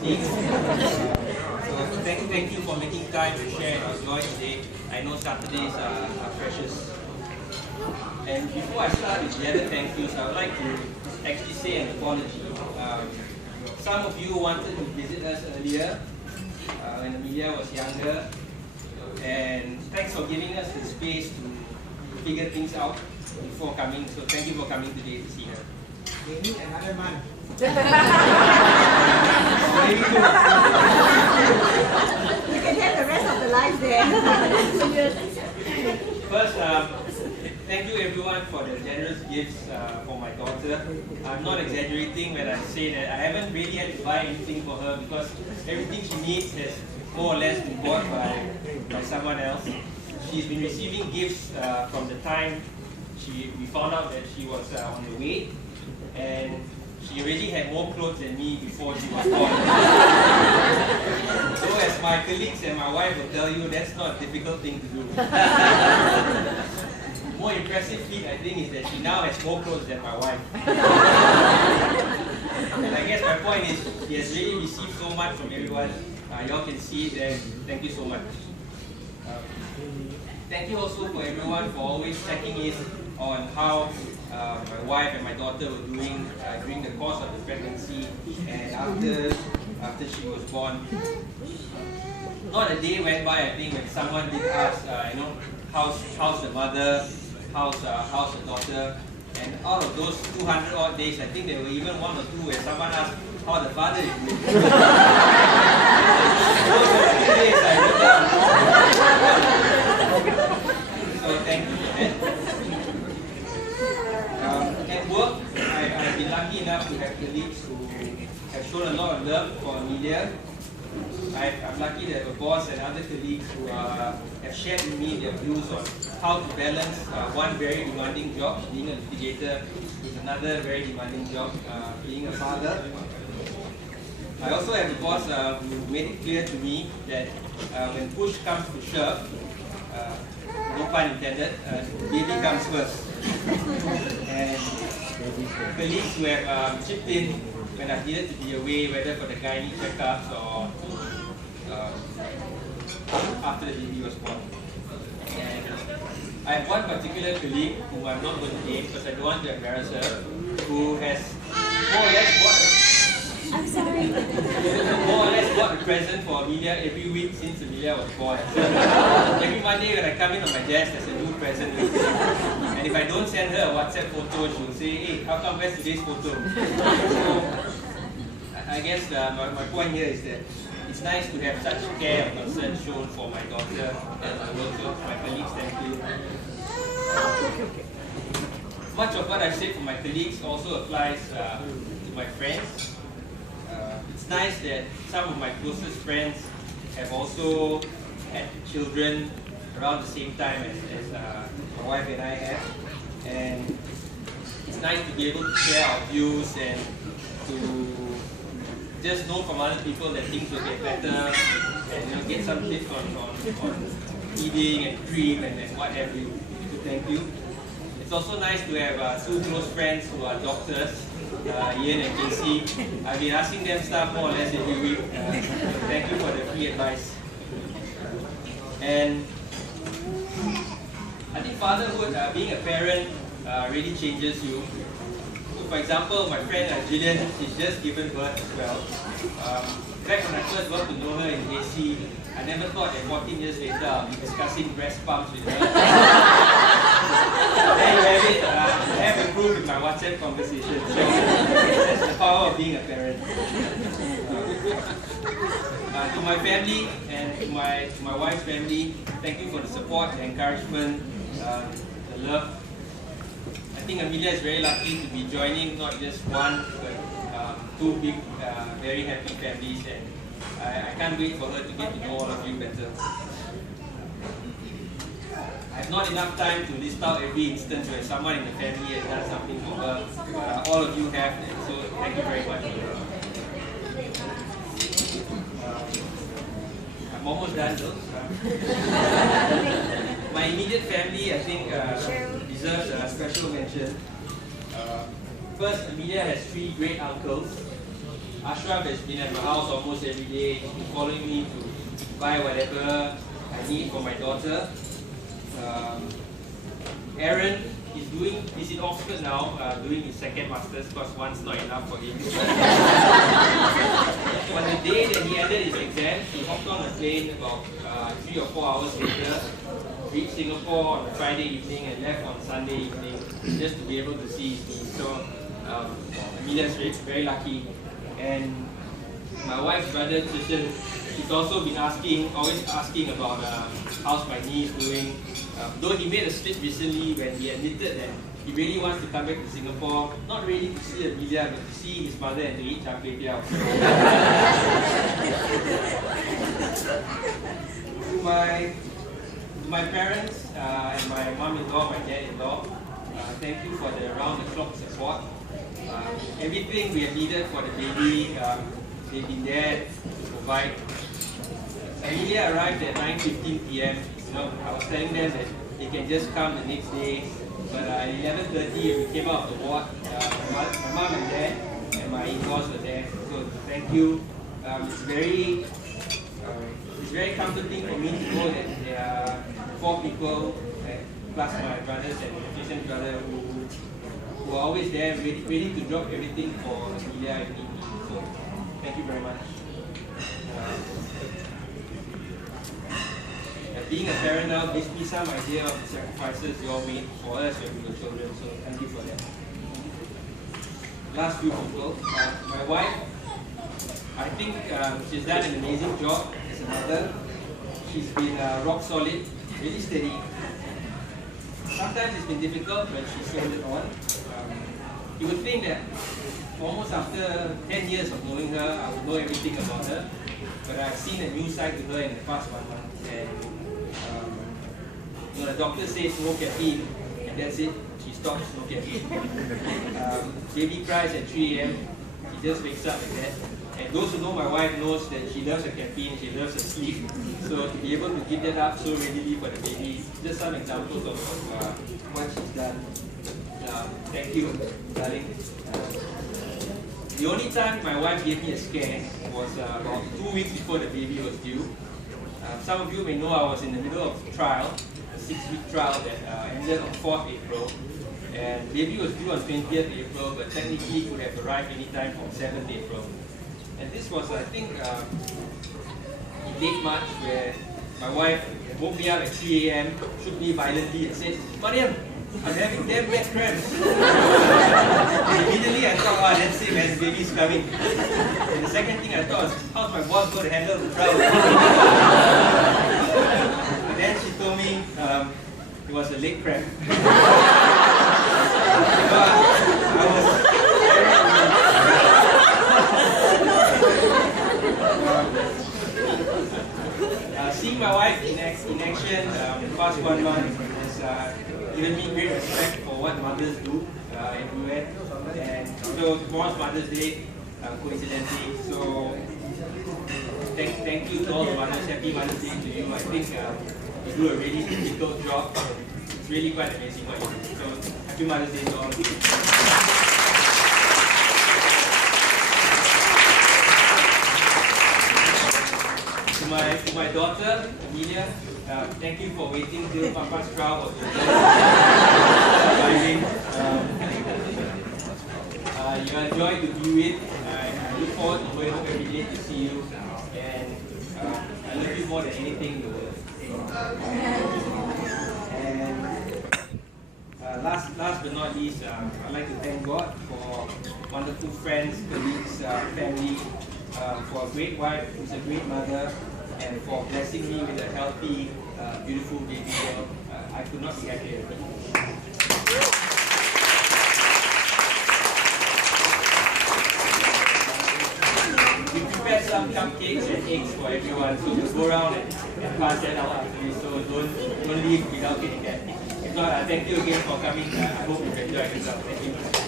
seeing. So thank you for making time to share our joy today. I know Saturdays are precious. And before I start with the other thank yous, I would like to actually say an apology. Some of you wanted to visit us earlier when Amelia was younger, and thanks for giving us the space to figure things out before coming. So thank you for coming today to see her. We need another month. Maybe two. You can have the rest of the life there. First, thank you everyone for the generous gifts for my daughter. I'm not exaggerating when I say that I haven't really had to buy anything for her because everything she needs has more or less been bought by someone else. She's been receiving gifts from the time we found out that she was on the way, and she already had more clothes than me before she was born. So as my colleagues and my wife will tell you, that's not a difficult thing to do. More impressive feat, I think, is that she now has more clothes than my wife. And I guess my point is, she has really received so much from everyone. Y'all can see it there. Thank you so much. Thank you also for everyone for always checking in on how my wife and my daughter were doing during the course of the pregnancy and after she was born. Not a day went by, I think, when someone did ask, how's the mother, how's the daughter, and out of those 200 odd days, I think there were even one or two where someone asked how the father is doing. Those were the 2 days I wrote down. So thank you for that. At work, I've been lucky enough to have colleagues who have shown a lot of love for Amelia. I'm lucky to have a boss and other colleagues who have shared with me their views on how to balance one very demanding job, being a litigator, with another very demanding job, being a father. I also have a boss who made it clear to me that when push comes to shove, no pun intended, baby comes first. And colleagues who have chipped in when I needed to be away, whether for the gynae checkups or after the baby was born. And I have one particular colleague who I'm not going to name because I don't want to embarrass her, who has more or less bought a present for Amelia every week since Amelia was born. So every Monday when I come in on my desk, there's a new present. And if I don't send her a WhatsApp photo, she'll say, "Hey, how come where's today's photo?" So I guess my point here is that it's nice to have such care and concern shown for my daughter and my workers, my colleagues. Thank you. Much of what I said for my colleagues also applies to my friends. It's nice that some of my closest friends have also had children around the same time as my wife and I have. And it's nice to be able to share our views and to just know from other people that things will get better and get some tips on feeding and cream and what have you. So thank you. It's also nice to have two close friends who are doctors, Ian and Casey. I've been asking them stuff more or less every week. Thank you for the free advice. And I think fatherhood, being a parent, really changes you. So for example, my friend Jillian, she's just given birth as well. Back when I first got to know her in AC, I never thought that 14 years later I'll be discussing breast pumps with her. There you have it. I have improved with my WhatsApp conversation. So that's the power of being a parent. To my family and to my wife's family, thank you for the support, the encouragement, the love. I think Amelia is very lucky to be joining not just one, but two big, very happy families, and I can't wait for her to get to know all of you better. I have not enough time to list out every instance where someone in the family has done something for her, but all of you have, and so thank you very much. I'm almost done though. My immediate family, I think, deserves a special mention. First, Amelia has 3 great uncles. Ashraf has been at my house almost every day. He's been following me to buy whatever I need for my daughter. Aaron, he's in Oxford now, doing his second master's because one's not enough for him. On the day that he ended his exam, he hopped on a plane about 3 or 4 hours later, reached Singapore on a Friday evening and left on Sunday evening just to be able to see his niece. So Amelia's very lucky. And my wife's brother, Trishan, he's also been always asking about how's my niece doing. Though he made a slip recently when he admitted that he really wants to come back to Singapore, not really to see Amelia, but to see his mother and to eat char kway teow. To my parents and my mom-in-law, my dad-in-law, thank you for the round-the-clock support. Everything we have needed for the baby, they've been there to provide. Amelia arrived at 9:15 p.m. I was telling them that they can just come the next day, but at 11:30 we came out of the ward. My mom and dad and my in-laws were there, so thank you. It's very comforting for me to know that there are 4 people, plus my brothers and Jason's brother, who are always there, ready to drop everything for Amelia if need be. So thank you very much. Being a parent now gives me some idea of the sacrifices you all made for us when we were children, so thank you for that. Last few people. My wife, I think she's done an amazing job as a mother. She's been rock solid, really steady. Sometimes it's been difficult, but she's held it on. You would think that almost after 10 years of knowing her, I would know everything about her, but I've seen a new side to her in the past 1 month. And the doctor says no caffeine, and that's it. She stops no caffeine. Baby cries at 3 a.m. She just wakes up like that. And those who know my wife knows that she loves her caffeine, she loves her sleep. So to be able to give that up so readily for the baby, just some examples of what she's done. Thank you, darling. The only time my wife gave me a scare was about 2 weeks before the baby was due. Some of you may know I was in the middle of a trial, a 6-week trial that ended on 4th April. And the baby was due on 20th April, but technically could have arrived anytime from 7th April. And this was, I think, in late March, where my wife woke me up at 3 a.m., shook me violently and said, "Mariam, I'm having damn bad cramps." And immediately I thought, "Wow, that's it, man, the baby's coming." And the second thing I thought was, how's my boss going to handle the trial? And then she told me it was a leg cramp. I was seeing my wife in action the past 1 month has given me great respect for what mothers do everywhere. And so tomorrow's Mother's Day, coincidentally. So thank you to all the mothers. Happy Mother's Day to you. I think you do a really difficult job. It's really quite amazing what you do. So happy Mother's Day to all of you. To my daughter, Amelia, thank you for waiting till Papa's trial was over. You enjoyed the view it. I look forward to going home every day to see you. And I love you more than anything in the world. And last but not least, I'd like to thank God for wonderful friends, colleagues, family, for a great wife who's a great mother, and for blessing me with a healthy, beautiful baby girl. I could not be happier. We prepared some cupcakes and eggs for everyone, so we'll go around and pass that out actually, so don't leave without getting that. If not, thank you again for coming. I hope you enjoyed yourself. Thank you.